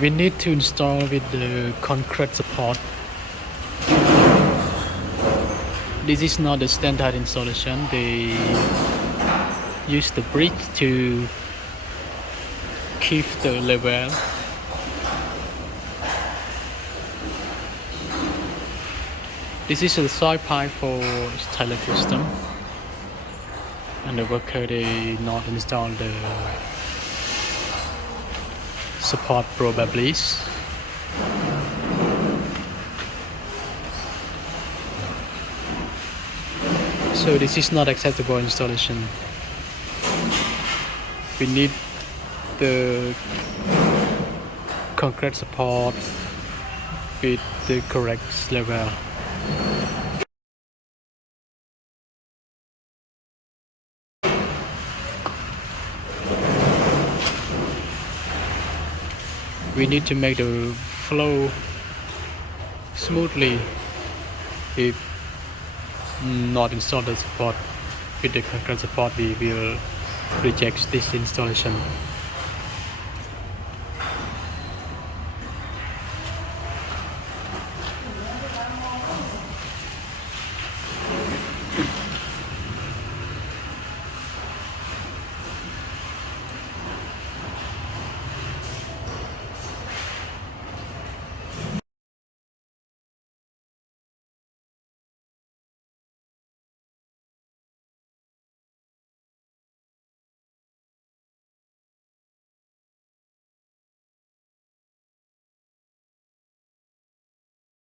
We need to install with the concrete support. This is not the standard installation. They use the brick to keep the level. This is a soil pipe for toilet system, and the worker they not install the support probably. So this is not acceptable installation. We need the concrete support with the correct level. We need to make the flow smoothly. If not install the support with the concrete support, we will reject this installation.